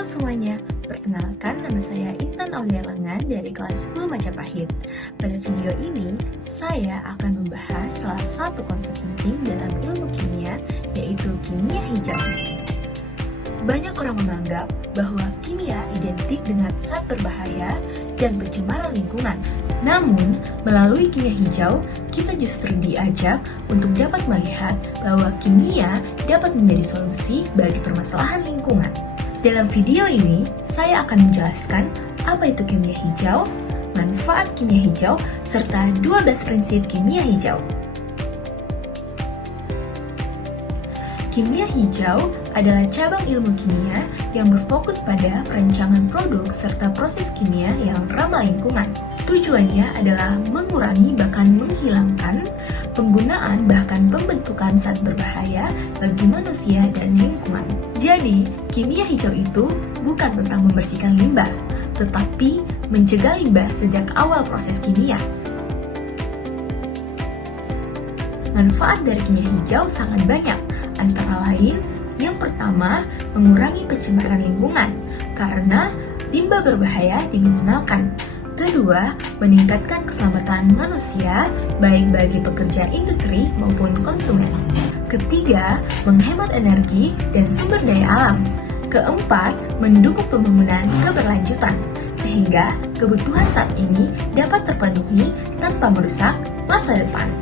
Halo semuanya, perkenalkan nama saya Intan Aulia Lengan dari kelas 10 Majapahit. Pada video ini, saya akan membahas salah satu konsep penting dalam ilmu kimia, yaitu kimia hijau. Banyak orang menganggap bahwa kimia identik dengan zat berbahaya dan pencemaran lingkungan. Namun, melalui kimia hijau, kita justru diajak untuk dapat melihat bahwa kimia dapat menjadi solusi bagi permasalahan lingkungan. Dalam video ini, saya akan menjelaskan apa itu kimia hijau, manfaat kimia hijau, serta 12 prinsip kimia hijau. Kimia hijau adalah cabang ilmu kimia yang berfokus pada perancangan produk serta proses kimia yang ramah lingkungan. Tujuannya adalah mengurangi bahkan menghilangkan penggunaan bahkan pembentukan zat berbahaya bagi manusia dan lingkungan. Jadi, kimia hijau itu bukan tentang membersihkan limbah, tetapi mencegah limbah sejak awal proses kimia. Manfaat dari kimia hijau sangat banyak, antara lain yang pertama, mengurangi pencemaran lingkungan karena limbah berbahaya diminimalkan. Kedua, meningkatkan keselamatan manusia, baik bagi pekerja industri maupun konsumen. Ketiga, menghemat energi dan sumber daya alam. Keempat, mendukung pembangunan keberlanjutan, sehingga kebutuhan saat ini dapat terpenuhi tanpa merusak masa depan.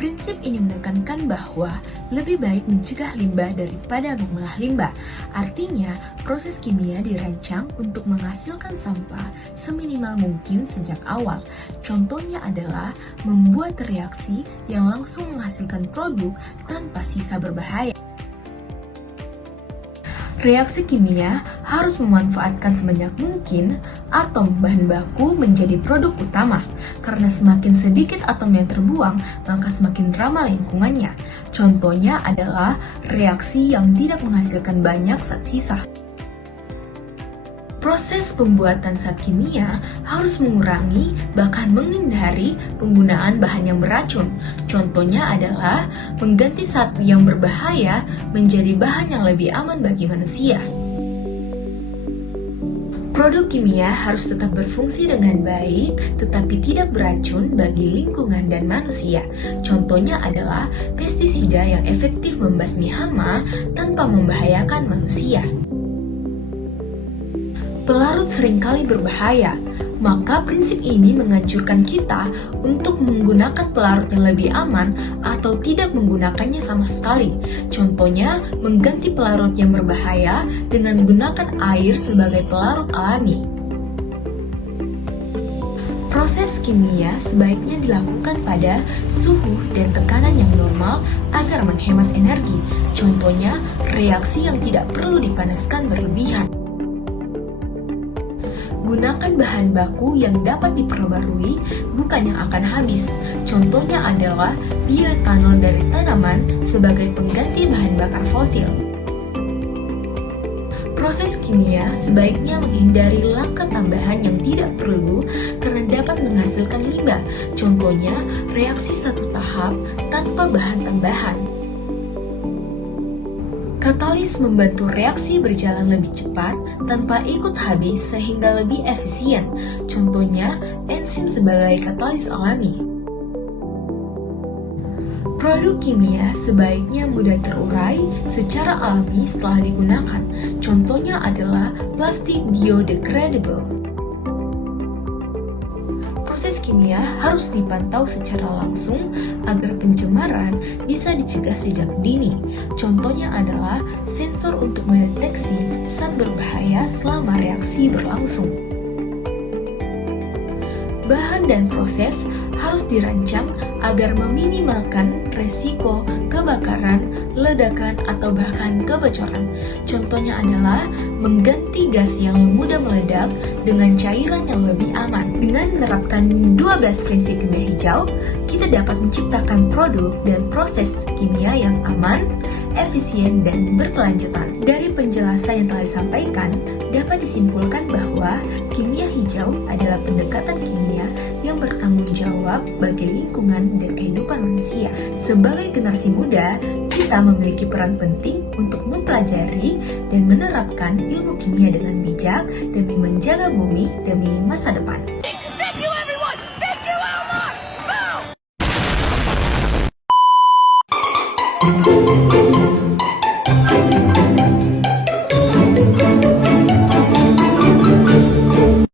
Prinsip ini menekankan bahwa lebih baik mencegah limbah daripada mengolah limbah. Artinya, proses kimia dirancang untuk menghasilkan sampah seminimal mungkin sejak awal. Contohnya adalah membuat reaksi yang langsung menghasilkan produk tanpa sisa berbahaya. Reaksi kimia harus memanfaatkan sebanyak mungkin atom bahan baku menjadi produk utama, karena semakin sedikit atom yang terbuang, maka semakin ramah lingkungannya. Contohnya adalah reaksi yang tidak menghasilkan banyak zat sisa. Proses pembuatan zat kimia harus mengurangi bahkan menghindari penggunaan bahan yang beracun. Contohnya adalah mengganti zat yang berbahaya menjadi bahan yang lebih aman bagi manusia. Produk kimia harus tetap berfungsi dengan baik, tetapi tidak beracun bagi lingkungan dan manusia. Contohnya adalah pestisida yang efektif membasmi hama tanpa membahayakan manusia. Pelarut seringkali berbahaya, maka prinsip ini menganjurkan kita untuk menggunakan pelarut yang lebih aman atau tidak menggunakannya sama sekali. Contohnya, mengganti pelarut yang berbahaya dengan menggunakan air sebagai pelarut alami. Proses kimia sebaiknya dilakukan pada suhu dan tekanan yang normal agar menghemat energi. Contohnya, reaksi yang tidak perlu dipanaskan berlebihan. Gunakan bahan baku yang dapat diperbarui, bukan yang akan habis. Contohnya adalah bioetanol dari tanaman sebagai pengganti bahan bakar fosil. Proses kimia sebaiknya menghindari langkah tambahan yang tidak perlu karena dapat menghasilkan limbah. Contohnya, reaksi satu tahap tanpa bahan tambahan. Katalis membantu reaksi berjalan lebih cepat tanpa ikut habis sehingga lebih efisien. Contohnya, enzim sebagai katalis alami. Produk kimia sebaiknya mudah terurai secara alami setelah digunakan. Contohnya adalah plastik biodegradable. Proses kimia harus dipantau secara langsung agar pencemaran bisa dicegah sejak dini. Contohnya adalah sensor untuk mendeteksi zat berbahaya selama reaksi berlangsung. Bahan dan proses harus dirancang agar meminimalkan resiko kebakaran, ledakan, atau bahkan kebocoran. Contohnya adalah mengganti gas yang mudah meledak dengan cairan yang lebih aman. Dengan menerapkan 12 prinsip kimia hijau, kita dapat menciptakan produk dan proses kimia yang aman, efisien, dan berkelanjutan. Dari penjelasan yang telah disampaikan, dapat disimpulkan bahwa kimia hijau adalah pendekatan kimia yang bertanggung jawab bagi lingkungan dan kehidupan manusia. Sebagai generasi muda, kita memiliki peran penting untuk mempelajari dan menerapkan ilmu kimia dengan bijak demi menjaga bumi demi masa depan. Thank you, everyone! Thank you, Elmo! Boom!